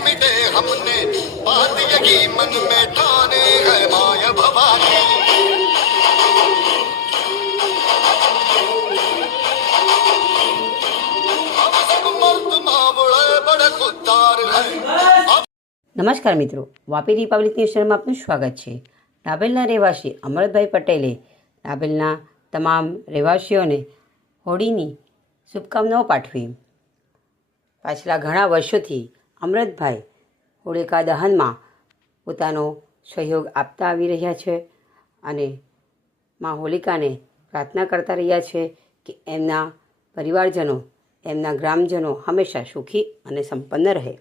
मिटे हमने बात यही मन में ठाने है माया भवानी। हम सब मर्द मावड़े बड़े खुददार हैं। નમસ્કાર મિત્રો, વાપી રિપબ્લિક ન્યૂઝ ચેનલમાં આપનું સ્વાગત છે। ડાભેલના રહેવાસી અમરતભાઈ પટેલે ડાભેલના તમામ રહેવાસીઓને હોળીની શુભકામનાઓ પાઠવી। પાછલા ઘણા વર્ષોથી અમરતભાઈ હોળિકા દહનમાં પોતાનો સહયોગ આપતા આવી રહ્યા છે અને મા હોલિકાને પ્રાર્થના કરતા રહ્યા છે કે એમના પરિવારજનો, એમના ગ્રામજનો હંમેશા સુખી અને સંપન્ન રહે।